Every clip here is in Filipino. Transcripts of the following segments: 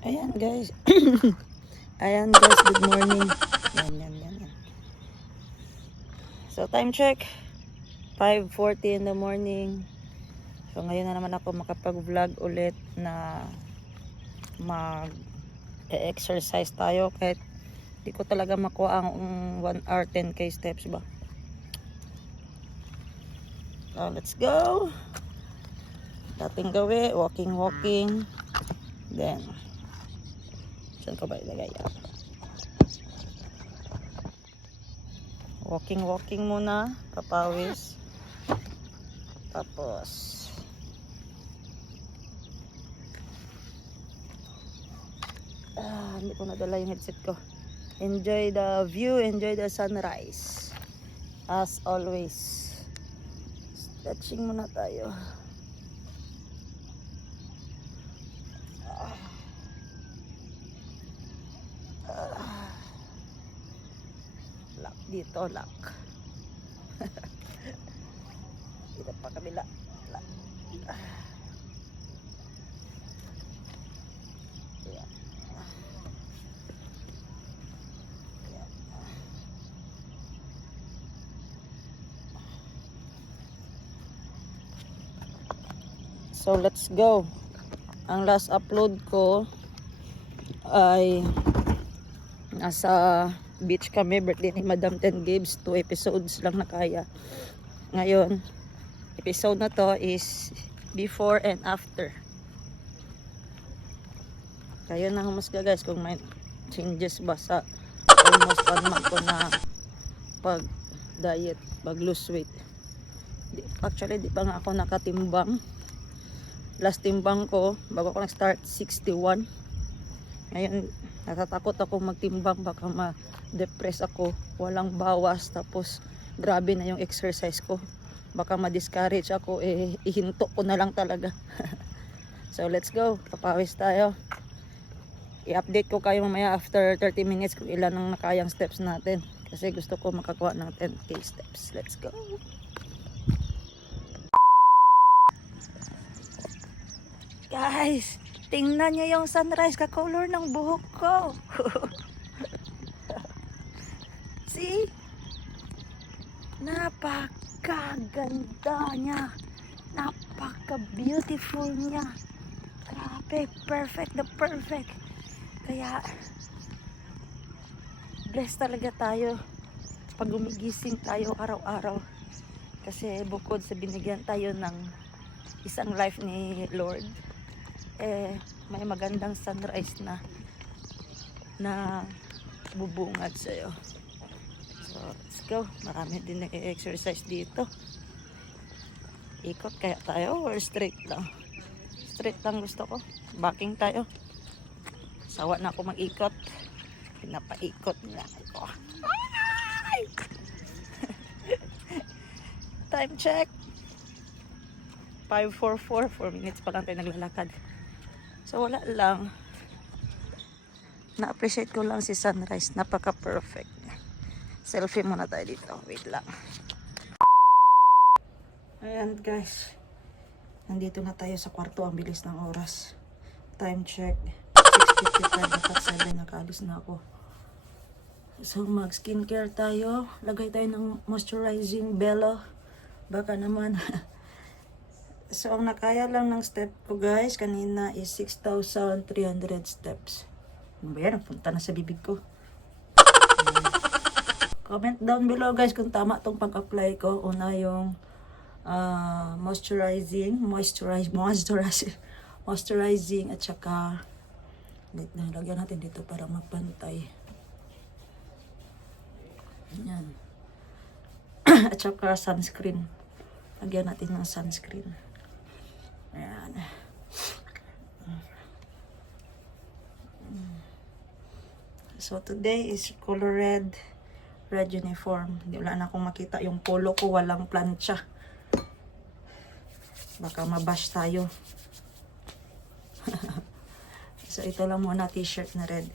Ayan guys. Ayan guys, good morning. Yan. So time check, 5:40 in the morning. So ngayon na naman ako makapag-vlog ulit na mag-exercise tayo kahit di ko talaga makuha ang 1 hour 10k steps ba. So let's go. Dating gawi, walking. Then saan ko ba ilagay yan? Walking muna, papawis. Tapos hindi ko nadala yung headset ko. Enjoy the view, enjoy the sunrise. As always. Stretching muna tayo. Lock dito, lock. Dito pa kabila. Lock. Ayan. So let's go. Ang last upload ko ay nasa beach kami, birthday ni Madam 10 Gibbs. 2 episodes lang na kaya. Ngayon, episode na to is before and after. Kayo na humusga guys kung may changes ba sa almost 1 month ko na pag diet, pag lose weight. Actually di pa nga ako nakatimbang. Last timbang ko bago ako nag-start 61. Ngayon natatakot ako magtimbang, baka ma-depress ako, walang bawas, tapos grabe na yung exercise ko, baka ma-discourage ako, ihinto ko na lang talaga. So let's go, papawis tayo. I-update ko kayo mamaya after 30 minutes kung ilan ang nakayang steps natin, kasi gusto ko makakuha ng 10k steps. Let's go. Guys, tingnan nyo yung sunrise, ka-color ng buhok ko. See? Napakaganda niya. Napaka-beautiful niya. Grabe, perfect the perfect. Kaya, blessed talaga tayo pag gumigising tayo araw-araw. Kasi bukod sa binigyan tayo ng isang life ni Lord, may magandang sunrise na bubungad sa'yo. So let's go. Marami din nag-exercise dito. Ikot kaya tayo or straight lang? Straight lang gusto ko. Backing tayo. Sawa na ako mag-ikot. Pinapaikot na ako. Time check, 5:44. 4 minutes pa lang tayo naglalakad. So wala lang, na-appreciate ko lang si sunrise. Napaka-perfect niya. Selfie muna tayo dito. Wait lang. Ayan guys, nandito na tayo sa kwarto. Ang bilis ng oras. Time check, 6:55. Dapat 7 nakaalis na ako. So mag skincare tayo. Lagay tayo ng moisturizing Belo, baka naman. So ang nakaya lang ng step ko guys kanina is 6,300 steps. Ano ba yan? Punta na sa bibig ko. Comment down below guys kung tama tong pag-apply ko. Una yung moisturizing at saka lagyan natin dito para mapantay. Yan. At saka sunscreen. Lagyan natin ng sunscreen. Ayan. So today is color red uniform. Wala na akong makita yung polo ko, walang plancha. Baka mabash tayo. So ito lang muna, t-shirt na red.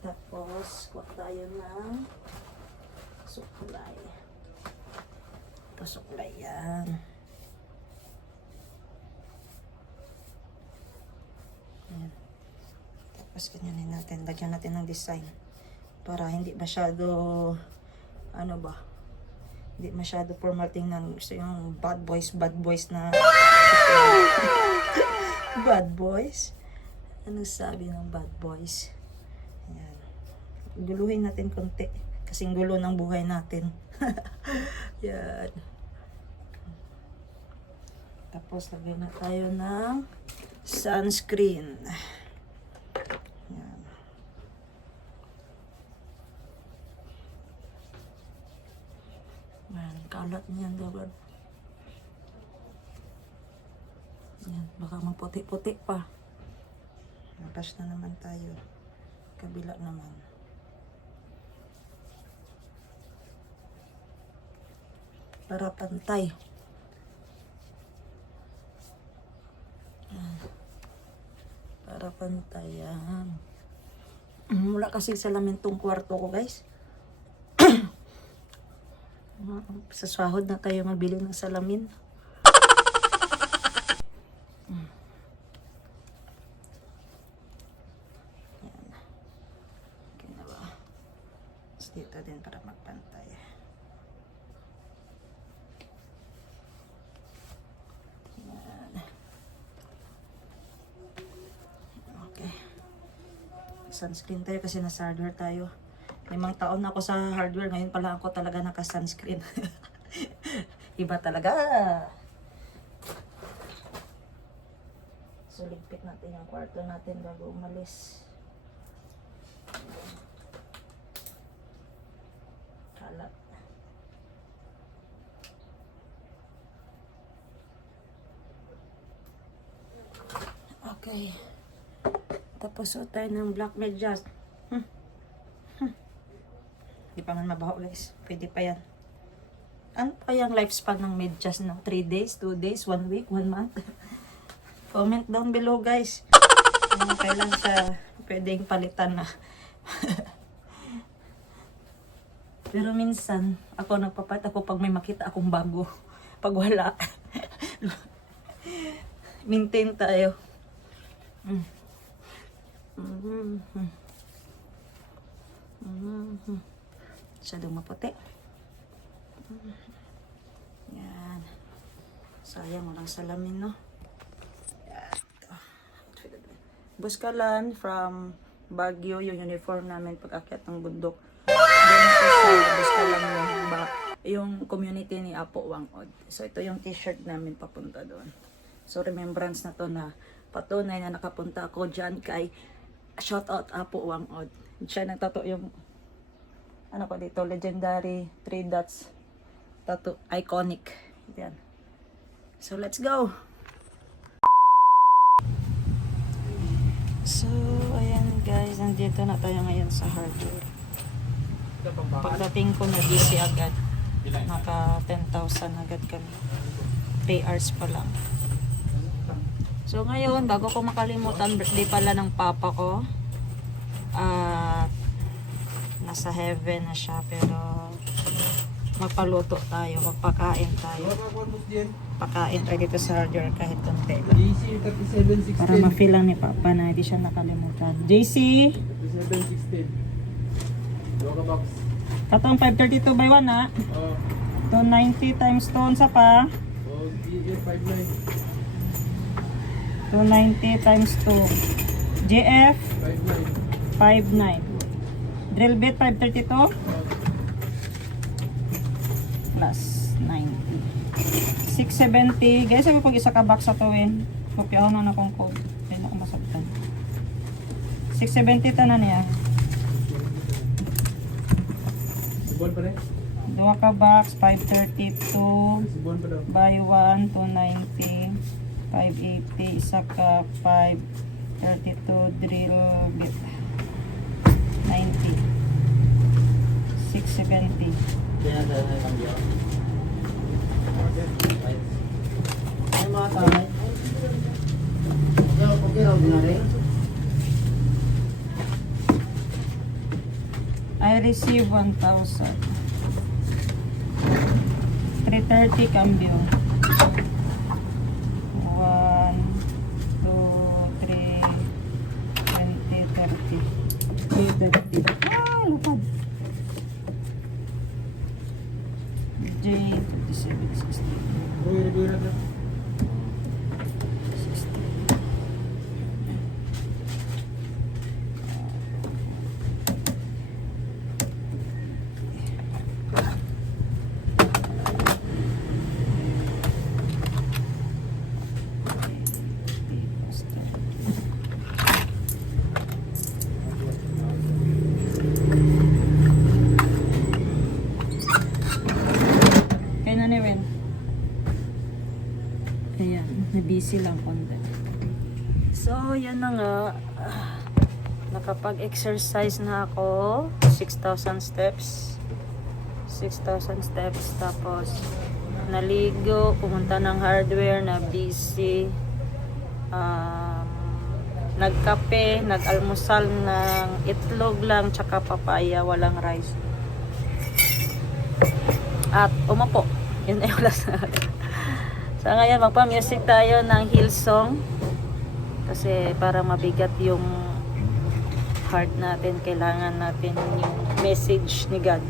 Tapos kuha tayo ng suklay. Ito suklay yan. Ayan. Tapos ganyanin natin. Lagyan natin ng design. Para hindi masyado, ano ba, hindi masyado formatting ng gusto yung bad boys na bad boys. Ano sabi ng bad boys? Ayan. Guluhin natin konti. Kasing gulo ng buhay natin. Yan. Tapos lagyan na tayo ng sunscreen. Yan. Man, kalat niyan dapat. Yan, baka magputi-puti pa. Labas na naman tayo. Kabila naman. Para pantay. Para pantay yan. Wala kasi salamin tong kwarto ko, guys. Sa sahod na tayo mabili ng salamin. Yan. Okay na ba? Tapos dito din para magpantay. Yan. Okay. Sunscreen tayo kasi nasa hardware tayo. 5 taon na ako sa hardware. Ngayon pala ako talaga naka-sunscreen. Iba talaga. So, ligpit natin yung kwarto natin bago umalis. Kalat. Okay. Tapos so tayo ng black medyas. Di pa man mabaho, guys. Pwede pa yan. Ano pa yung lifespan ng medyas na? 3 days, 2 days, 1 week, 1 month? Comment down below, guys. Kailan siya pwedeng palitan na. Pero minsan, ako nagpapalit ako pag may makita akong bago. Pag wala. Maintain tayo. Masyadong maputi. Yan. Sayang walang salamin, no? Yan. Buskalan from Baguio, yung uniform namin pag-akyat ng bundok. Doon ko sa Buskalan yung community ni Apo Wangod. So ito yung t-shirt namin papunta doon. So remembrance na to na patunay na nakapunta ako dyan kay shoutout Apo Wangod. Siya nagtato yung ano pa dito, legendary 3 dots tattoo, iconic. Yan. So let's go. So ayan guys, nandito na tayo ngayon sa hardware. Pagdating ko na busy agad. Naka 10,000 agad kami. 3 hours pa lang. So ngayon, bago ko makalimutan, birthday pala ng papa ko. Nasa heaven na siya, pero magpaluto tayo, magpakain tayo. Pakain tayo dito sa hardware kahit konti lang. Para ma-feel lang ni papa na hindi siya nakalimutan. JC! 3716. Katong 532 by 1 ha? 290 times 2 sa pa? 290 times 2. JF? 59. Drill bit 532 plus 90. 670. Guys, sabi pag isa ka box sa tuwin. Kopyaon na akong code. Hindi na ako masabtan. 670 tanan niya. Dua ka box 532 by 1 290 580 isa ka 532 drill bit 90 670. I receive 1,000. 330 cambio. 1, 2, 3, 20, 30. 30. Ah, lupad. J, 37, 60. 60. Kaya na ni Ren. Ayan, na-busy lang konti. So, yan na nga. Nakapag-exercise na ako. 6,000 steps. 6,000 steps. Tapos, naligo, pumunta ng hardware, na busy. Nagkape, nag-almusal ng itlog lang, tsaka papaya, walang rice. At umupo. Yun ay wala sa So ngayon magpa-music tayo ng Hillsong. Kasi para mabigat yung heart natin, kailangan natin yung message ni God.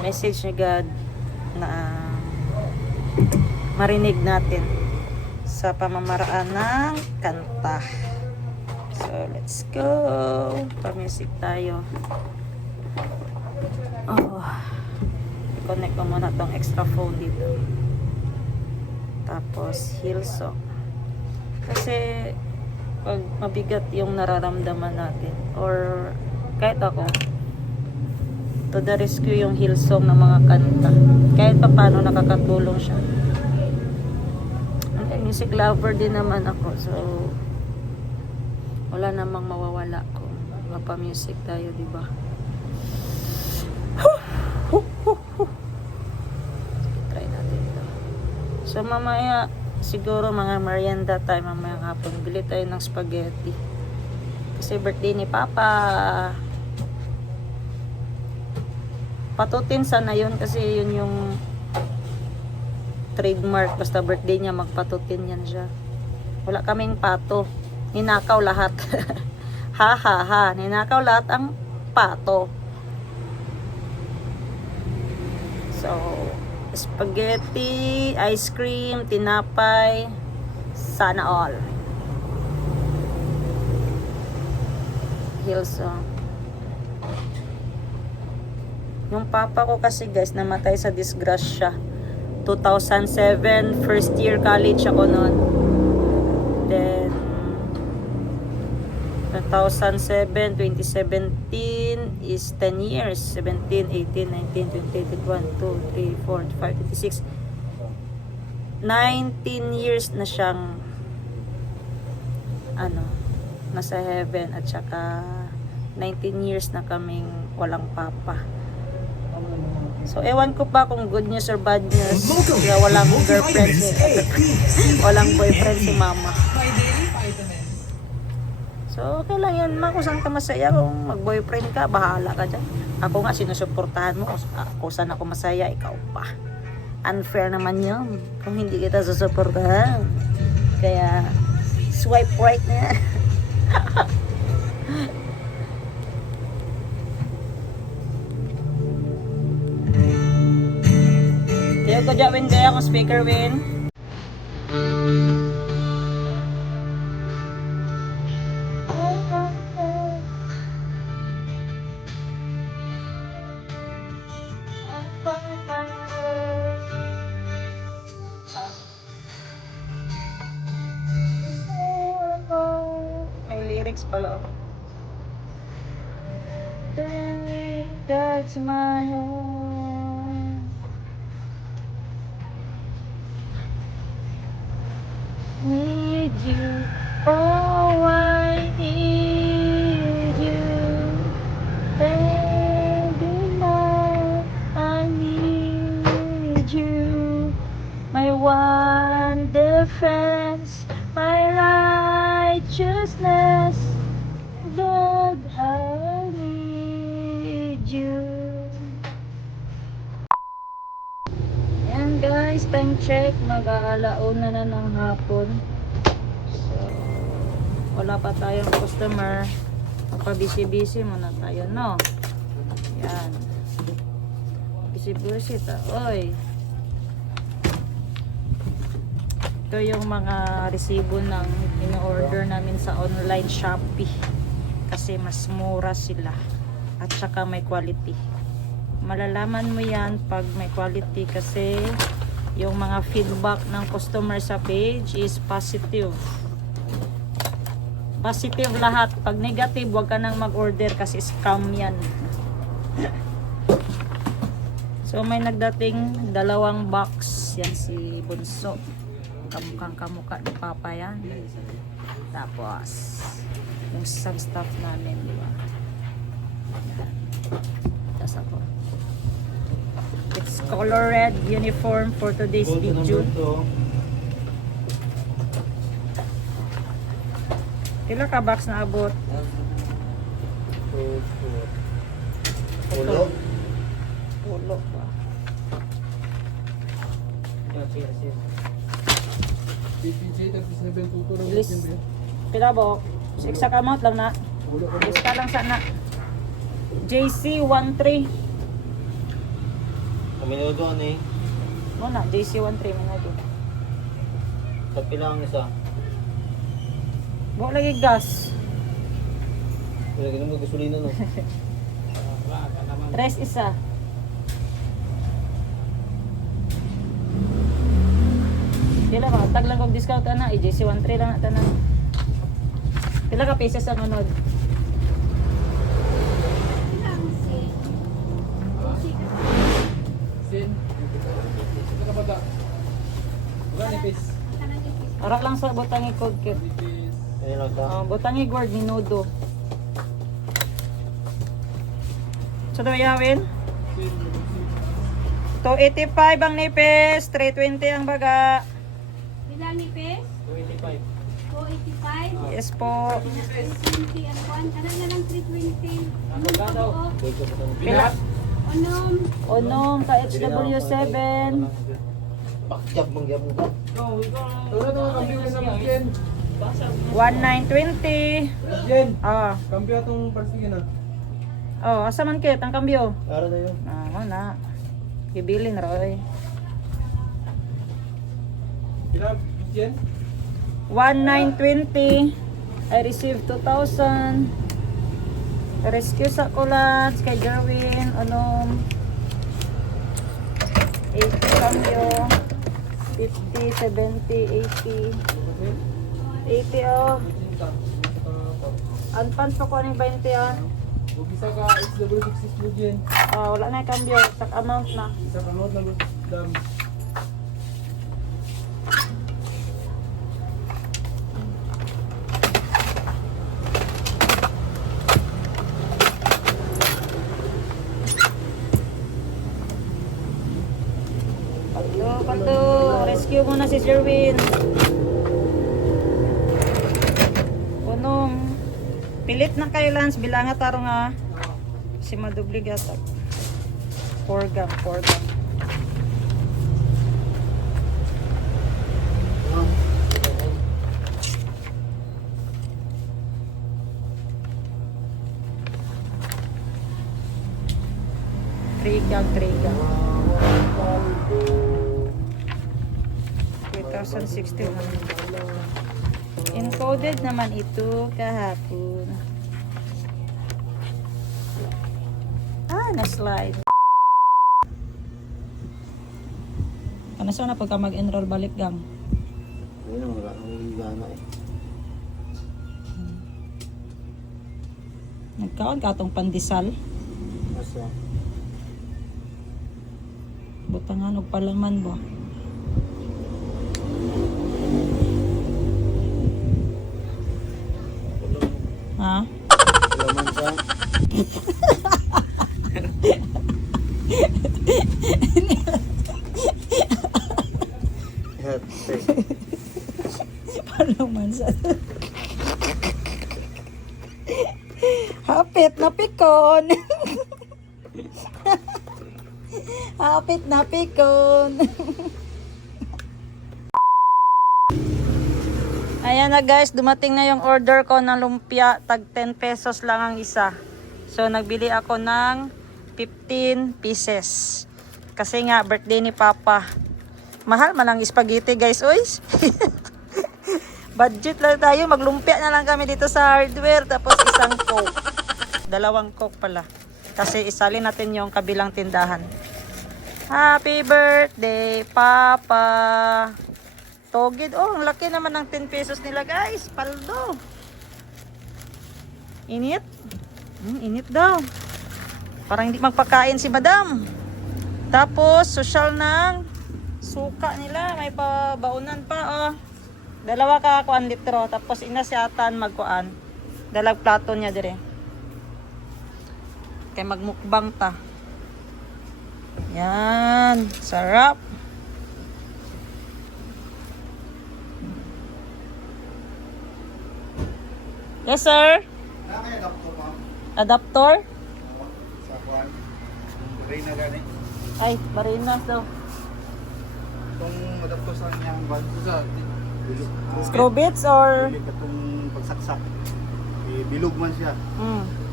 Message ni God na marinig natin sa pamamaraan ng kanta. So let's go. Pa-music tayo. Oh, i-connect ko muna tong extra phone dito. Tapos Hillsong. Kasi pag mabigat yung nararamdaman natin, or kahit ako, to the rescue yung Hillsong ng mga kanta. Kahit pa paano nakakatulong siya. Music lover din naman ako, so wala namang mawawala kung mapa-music tayo, di ba? Try natin ito. So mamaya siguro mga merienda time, mamaya hapon bili tayo ng spaghetti kasi birthday ni Papa. Patutin sana yun kasi yun yung trademark, basta birthday niya magpatutin yan siya. Wala kaming pato, ninakaw lahat. Ha ha ha, ninakaw lahat ang pato. So, spaghetti, ice cream, tinapay, sana all. Hillsong. Yung papa ko kasi guys, namatay sa disgrasya. 2007, first year college ako noon. Then, 2007, 2017 is 10 years. 17, 18, 19, 20, 21, 2, 3, 4, 5, 26. 19 years na siyang nasa heaven, at saka 19 years na kaming walang papa. So, ewan ko pa kung good news or bad news. Kaya walang girlfriend walang boyfriend si mama. So, okay lang yan, ma. Kung saan ka masaya, kung mag-boyfriend ka, bahala ka dyan. Ako nga, sinusuportahan mo. Kung saan ako masaya, ikaw pa. Unfair naman yun kung hindi kita susuportahan. Kaya, swipe right na. Tiyo ko dyan, Win, kaya akong speaker, Win. May lyrics pala. That's my home. Need you, oh I need you, baby now I need you, my one defense, my righteousness, God I need you. Yan guys, time check, mag-aalauna na ng hapon. So, wala pa tayong customer. Magpabisi-bisi muna tayo, no? Yan. Bisi-bisi ta. Oy. Ito yung mga resibo ng in-order namin sa online Shopee. Kasi mas mura sila. At saka may quality. Malalaman mo yan pag may quality kasi yung mga feedback ng customer sa page is positive. Positive lahat. Pag negative, huwag ka nang mag-order kasi scam yan. So may nagdating 2 box. Yan si Bunso. Kamukhang kamukha ni Papa yan. Tapos yung isang staff namin, di ba? Yan. Tapos ako. It's color red uniform for today's video. Pila ka box na abot? Pulo. Pulo pa. PPJ 37 tuto ng Bilis. Pila bo? Exact amount lang na. Bilis ka lang sana. JC 13. Minuto ano eh. Muna, JC 13 minuto. Sa pilang isa. Buka lagi gas. Wala ganun mo gasolina no. 3 isa. Pila ba? Tag lang kong discount na. JC 13 lang na tanan. Pila ka pesos ang anod? Sin. Ito ka baga. Wala nipis. Arak lang sa butang ikod kit. Nipis. Ayun lang ka. Butang igward ni Nodo. So daw yawin? Sin. 285 ang nipis, 320 ang baga. Ilang nipis? 25. 485? Yes po. 320 ang kuwan. Kanan na lang 320. Ang baga daw. Pila? Onom. Onom ka HW7. Bakjab mong gyapon ka. Wala to kambyo ka sa Jen. 1920. Jen. Ah. Kambyo atong parsigin na. Oh, asa man kit ang kambyo? Ara na yun. Ah, wala. Bibilin ra oy. Pila Jen? 1920. I received 2,000. Rescue sa kulats kay Jerwin. Onom. 80 cambio. 50, 70, 80. 80 oh. Anpan pa ko ng 20 ah. Isa ka HW66 mo Jen. Ah, wala na yung cambio. Sak amount na. Isa ka note lang dam. Paldo. Rescue muna si Jerwin. Punong. Pilit na kayo, Lance. Bilanga taro nga. Si madubli gatag. 4 gang. Three gang. 2061. Encoded naman ito kahapon. Ah, na-slide. Ano sana pagka mag-enroll balik gang? Ayun ang wala nang gana eh. Nagkaon ka tong pandesal. Asa? Butangan og palaman ba? Ha? Laman ka. Palaman sa... Hapit na pikon. Hapit na pikon. Ayan na guys, dumating na yung order ko ng lumpia. Tag 10 pesos lang ang isa. So nagbili ako ng 15 pieces. Kasi nga birthday ni Papa. Mahal man ang spaghetti guys, oy. Budget lang tayo, maglumpia na lang kami dito sa hardware. Tapos isang coke. 2 coke pala. Kasi isalin natin yung kabilang tindahan. Happy birthday, Papa! Togid. Oh, ang laki naman ng 10 pesos nila guys. Paldo. Init. Init daw. Parang hindi magpakain si Madam. Tapos, social ng suka nila. May pabaunan pa. Oh. 2 ka kuan litro. Tapos, inasyatan magkuan. 2 plato niya dire. Kaya magmukbang ta. Yan. Sarap. Yes, sir. Nakakaya adapter ma'am. Adapter? Sa kuan. Reyna gani. Ay, Barinas daw. Itong adapter sa niyang ban. Sa bilog. Screw bits or? Bilog itong pagsaksak. Bilog man siya.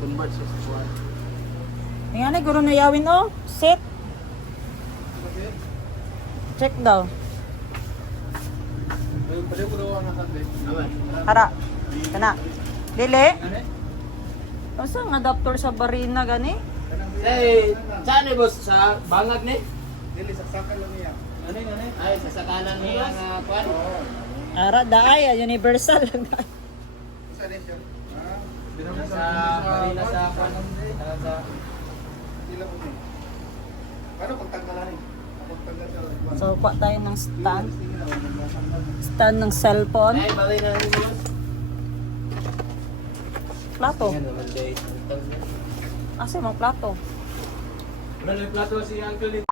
Convert siya sa kuan. Nga na, guro na yawin oh. Set. Check daw. Ayun, pwede ko daw ang nakande. Hara. Kana. Dili. Asa ang adapter sa Barina gani? Saan ni boss? Sa bangag ni? Dili, saksakan lang niya. Ano? Ay, sa sakalan niya nga kwan. Ara daay, universal lang daay. Isa din siya. Sa marina sa kwan. Sa Sila po ni. Paano pagtanggalan ni? Pagtanggal siya. So, kuha tayo ng stand. Stand ng cellphone. ay balay na ni boss. Plato. Yan naman guys. Asa mga plato? Wala na yung plato si Uncle ni.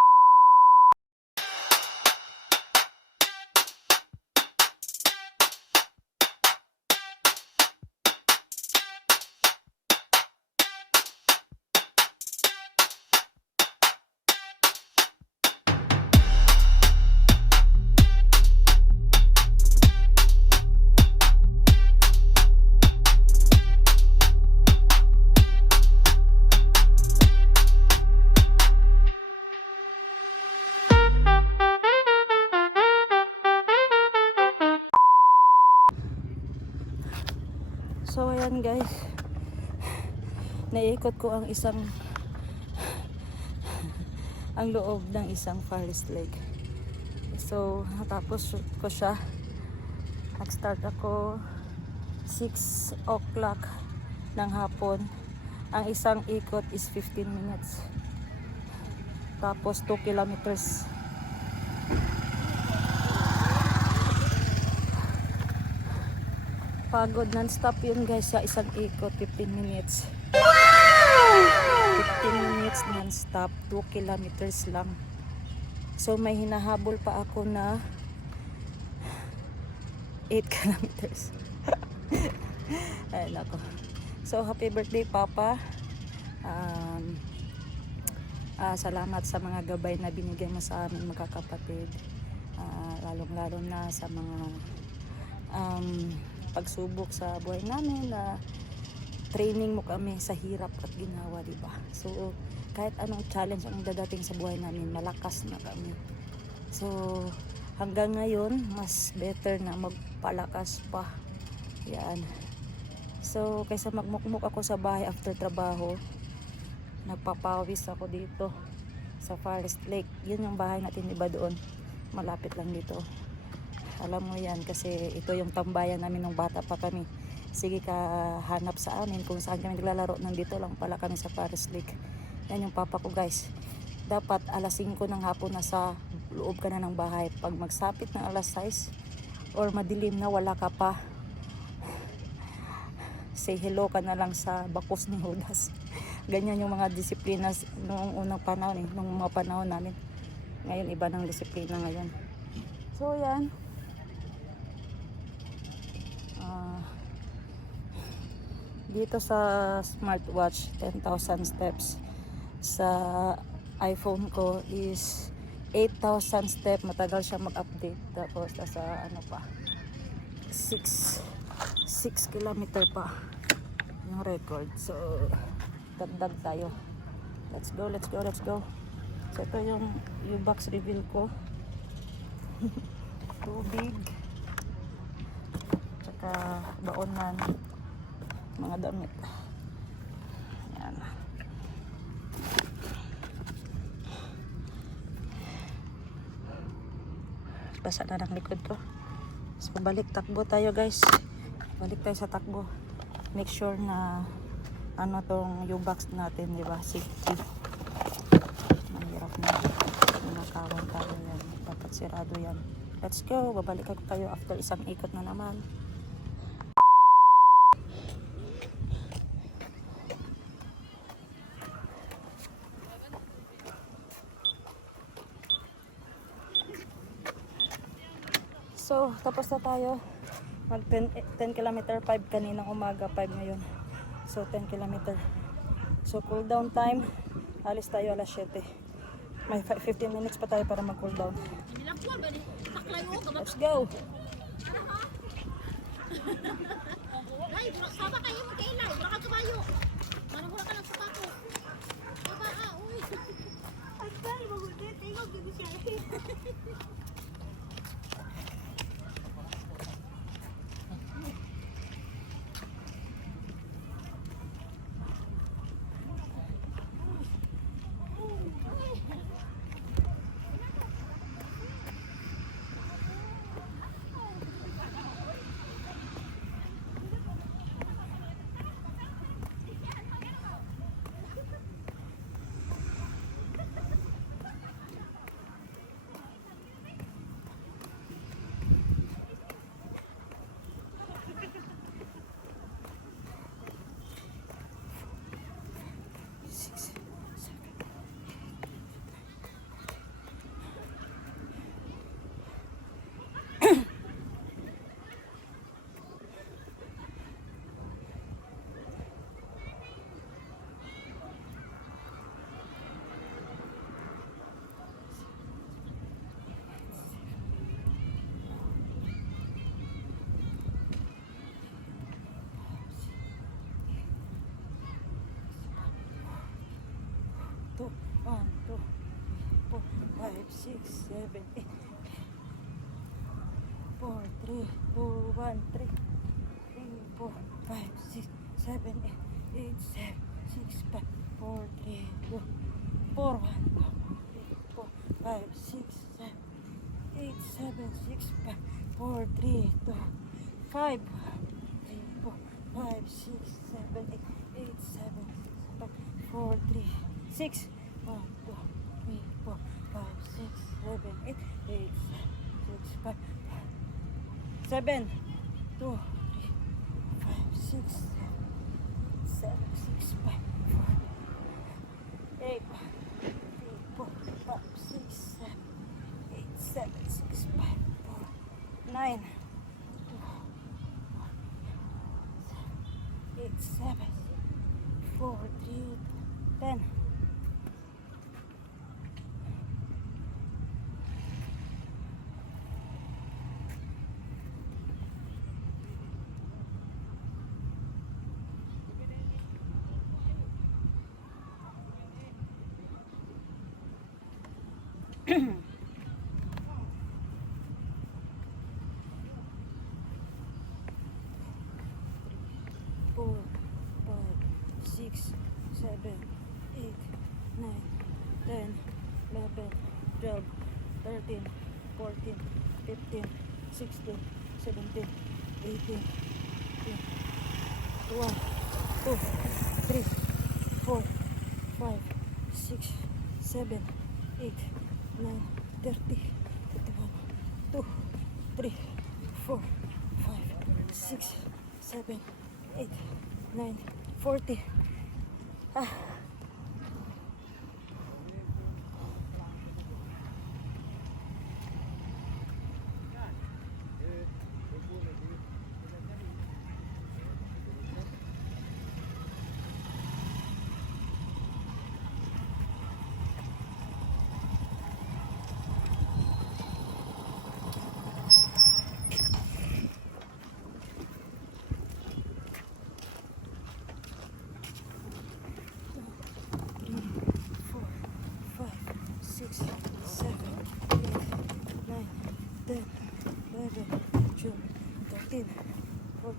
So ayan guys, naiikot ko ang loob ng isang forest lake. So natapos ko siya. Nag-start ako 6 o'clock ng hapon. Ang isang ikot is 15 minutes. Tapos 2 kilometers. Pagod non-stop yun guys sa isang ikot, 15 minutes. 15 minutes non-stop, 2 kilometers lang. So may hinahabol pa ako na 8 kilometers. Ay nako. So happy birthday Papa. Salamat sa mga gabay na binigay mo sa amin magkakapatid. Lalong-lalo na sa mga pagsubok sa buhay namin na training mo kami sa hirap at ginawa, di ba? So kahit anong challenge ang dadating sa buhay namin, malakas na kami. So hanggang ngayon mas better na magpalakas pa. Yan. So kaysa magmukmuk ako sa bahay after trabaho, nagpapawis ako dito sa Forest Lake. Yun yung bahay natin, iba doon, malapit lang dito. Alam mo yan kasi ito yung tambayan namin nung bata pa kami. Sige ka hanap sa amin kung saan kami naglalaro. Nandito lang pala kami sa Forest Lake. Yan yung papa ko guys. Dapat alas 5 ng hapon nasa loob ka na ng bahay. Pag magsapit ng alas 6 or madilim na wala ka pa, say hello ka na lang sa bakos ni Judas. Ganyan yung mga disiplina noong unang panahon nung mga panahon namin. Ngayon iba ng disiplina ngayon. So yan. Dito sa smartwatch 10,000 steps, sa iPhone ko is 8,000 steps. Matagal siya mag-update. Tapos sa ano pa, 6 kilometer pa yung record. So dagdag tayo. Let's go. So ito yung box reveal ko. Tubig, tsaka baonan, mga damit. Yan. Basa na ng likod ko. So balik takbo tayo guys. Balik tayo sa takbo. Make sure na ano tong U-box natin, di ba? Safety. Mahirap na. Nakawan tayo yan. Dapat sirado yan. Let's go. Babalik tayo after isang ikot na naman. So, tapos na tayo. Mag 10 kilometer, 5 kaninang umaga, 5 ngayon. So, 10 kilometer. So, cool down time. Alis tayo alas 7. May 15 minutes pa tayo para mag cool down. Let's go! Ay, sama kayo magkailay. Baka tumayo. Manumura ka ng sapato. Baba, uy. Ay, dahil magulit. Tingog, hindi siya. 2, 1, 2, 4, 5, 6, 7, 8. 4, 3, 2, 1, 3, 4, 5, 6, 7, 8, 8, 7, 6, 5, 4, 3, 2, 4, 1, 4, 5, 6, 7, 8, 7, 6, 5, 4, 3, 2, 5, 4, 5, 6, 7, 8, 8, 7, 5, 4, 3, 6, 1, 2, 3, 4, 5, 6, 7, 8, 8, 6, 5, 7, 2, 3, 5, 6, 7, 6, 5, 4, 8, 3, 4, 5, 6, 7, 8, 7, 6, 5, 4, 9, 8, 7, 4, 3, 10. Four, 5, 6, 7, 8, 9, 10, 11, 12, 13, 14, 15, 16, 17, 18, 1, 2, 3, 4, 5, 6, 7, 8, 9, 30, 31, 2, 3, 4, 5, 6, 7, 8, 9, 40. Ah.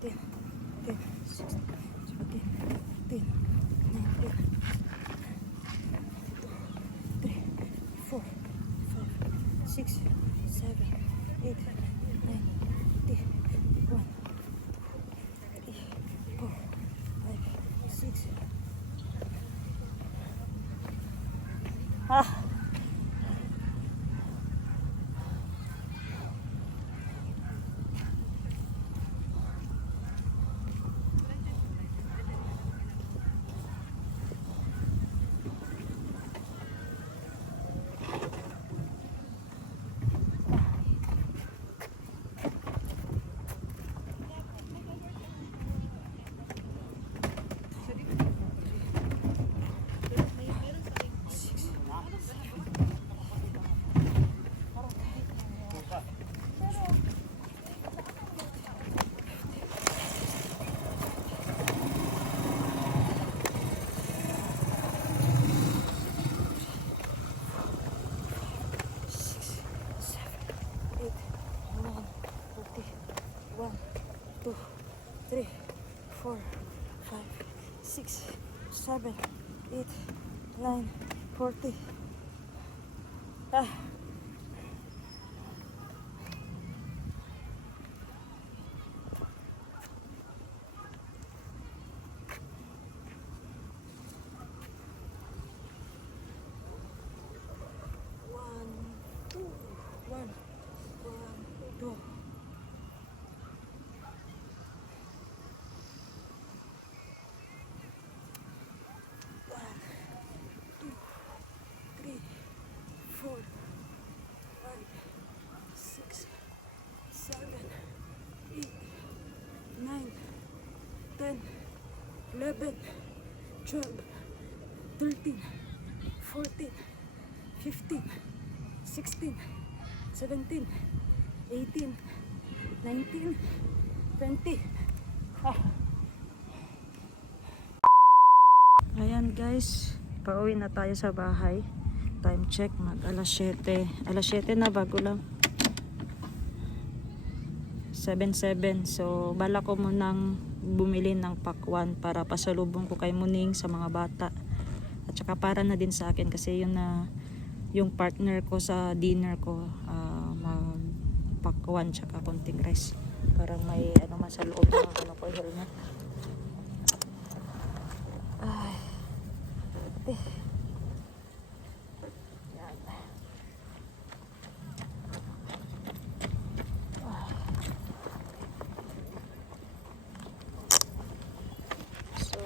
16, 17, 18, 19, 3, 4, 5, 6, 7, 8, 9, 10, 1, 2, 3, 4, 5, 6. Ah! One, two, three, 4, 5, 6, 7, 8, 9, 40. Ah. One, two. Three, 4, 5, 6, 7, 8, 9, 10, 11, 12, 13, 14, 15, 16, 17, 18, 19, 20. Ah. Ayan guys, pauwi na tayo sa bahay. Time check, mag alas 7. Alas 7 na, bago lang. 7:07. So, bala ko munang bumili ng pakwan para pasalubong ko kay Muning sa mga bata. At saka para na din sa akin kasi yun na yung partner ko sa dinner ko, magpakwan tsaka konting rice. Parang may ano man sa loob ng ano ko, helmet. Ay. Yan. So,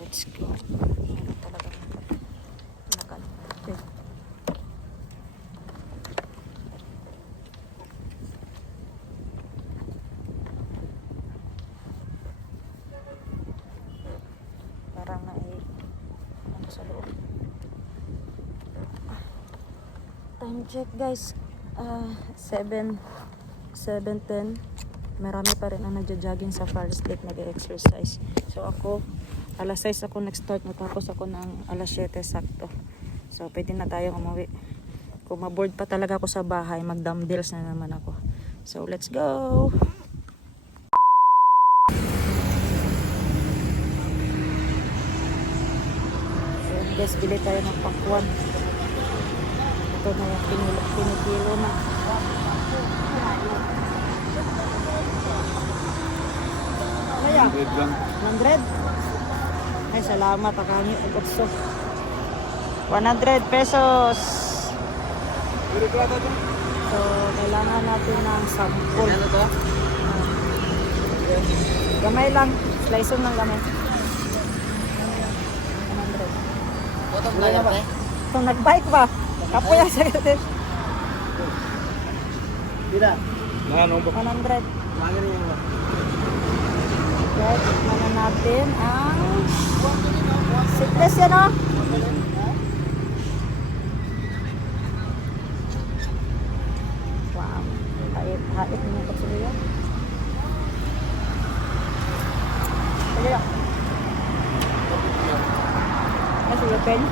let's go. Meron talagang nakalapit. Parang ano sa loob. Time check guys, 7:10. Marami pa rin ang nagja-jogging sa Forest Lake, nag-exercise. So ako, alas 6 ako nag-start, natapos ako ng alas 7 sakto. So pwede na tayong umuwi. Kung maboard pa talaga ako sa bahay, mag-dumbbells na naman ako. So let's go! So guys, bili tayo ng pakwan. Ito na yung pinikilo na. Ano yan? 100 lang. 100? Ay, salamat. Akangit. So, 100 pesos. So, kailangan natin ng sampul. Ano to? Gamay lang. Slice lang gamay. 100. Bottom tayo ba? Kung nag-bike ba? Kapoy ang sakitin. Tidak. Ano ba? 100. Mga ganyan ba? Okay, tikman na natin ang seedless yan, oh. Wow, hait niya ito sila yan. Sila yan. Kasi yung pen.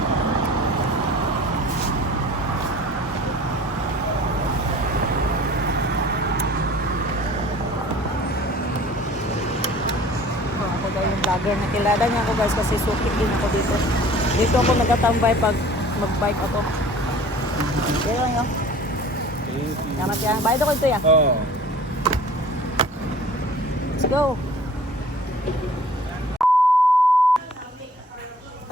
daw yung vlogger na kilala niya ako guys kasi suki din ako dito. Dito ako nagatambay pag mag-bike ako. Kaya lang yun. Namat yan. Bayad ako ito yan. Oo. Let's go.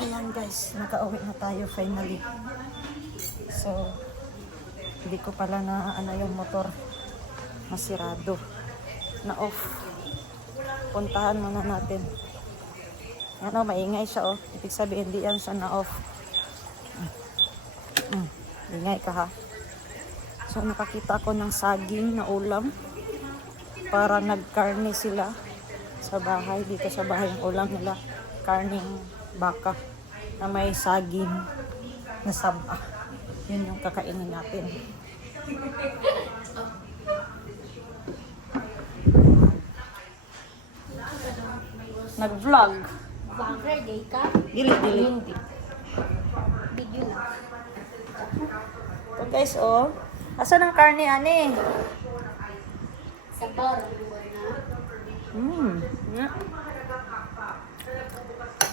Ayan guys, nakauwi na tayo finally. So, hindi ko pala na ano yung motor masirado. Na off. Puntahan muna natin. Ano, maingay siya oh. Ibig sabihin, hindi yan siya na off. Ingay ka ha. So, nakakita ko ng saging na ulam. Para nagkarne sila sa bahay. Dito sa bahay ang ulam nila. Karning baka na may saging na saba. Yun yung kakainin natin. Nag-vlog. Vlogger, day ka? Dili. Video. So guys, oh. Asan ang karne, ani? Sa bar. Yeah.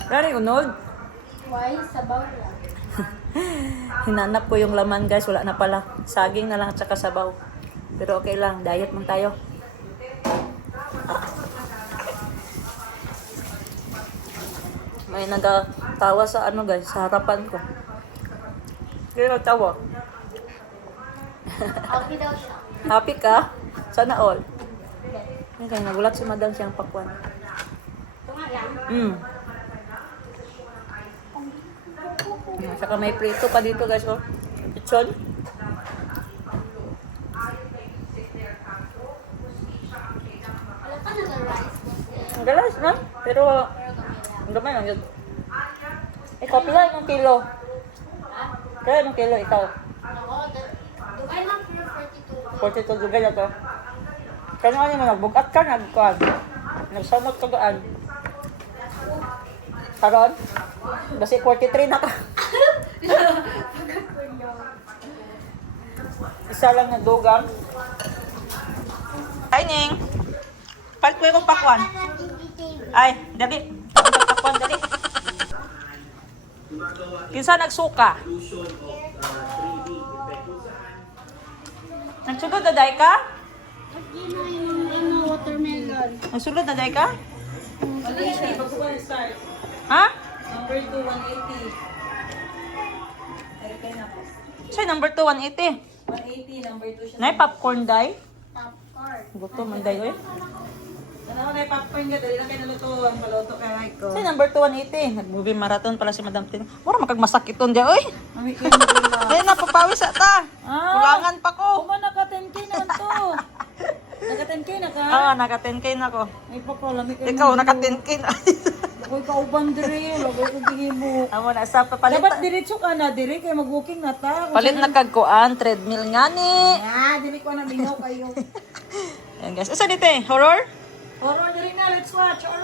Rari, unod. Why? Sa bar lang. Hinanap ko yung laman guys, wala na pala. Saging na lang at saka sabaw. Pero okay lang, diet man tayo. May nagtawa sa ano guys, sa harapan ko. Kaya tawa. Happy daw siya. Happy ka? Sana all. Okay, nagulat si madam siyang pakwan. Ito nga lang. Saka may prito pa dito guys, oh. Lechon. Wala pa nag-rice. Ang galas na, pero ang gamay lang yun. Ikaw, pila yung kilo? Kaya yung kilo ikaw? Ako, dugay lang for 42. 42 dugay na to. Kaya ano mo, nagbugat ka, nagkuhan. Nagsamot ka gaan. Karon? Basi 43 na ka. Isa lang na dugang. Hi, Ning. Palit ko yung pakwan. Ay, dali. Pakwan, dali. Kinsa nagsuka? Nagsulod na day ka? Watermelon. Nagsulod na day ka? Ha? Number 2, 180. Sa'yo, number 2, 180. 180, number 2 siya. Nay, popcorn day? Popcorn. Gusto man day, oy. Ano na yung popcorn ka, dali lang kayo nalutuan. Maluto kay Raiko. Sa'yo, number 2, 180. Nag-movie marathon pala si Madam Tin. Mura makagmasakit ton dyan, oy. Mami, kayo na pala. Ayun na, papawis ata. Kulangan pa ko. Kuma, naka-10K naman to. Naka-10K na ka? Naka 10K na ko. Ay, papalamig kayo. Ikaw, naka 10K na. Ako'y kauban dire. Lagay ko gihimo. Amo na, sa papalit. Dapat diretso ka na, dire. Kaya mag-walking na ta. Palit na kagkuan, treadmill nga ni. Ah, dire ko na lingaw kayo. Ayan guys. Isa dito eh, horror? Horror, dire na. Let's watch. Horror.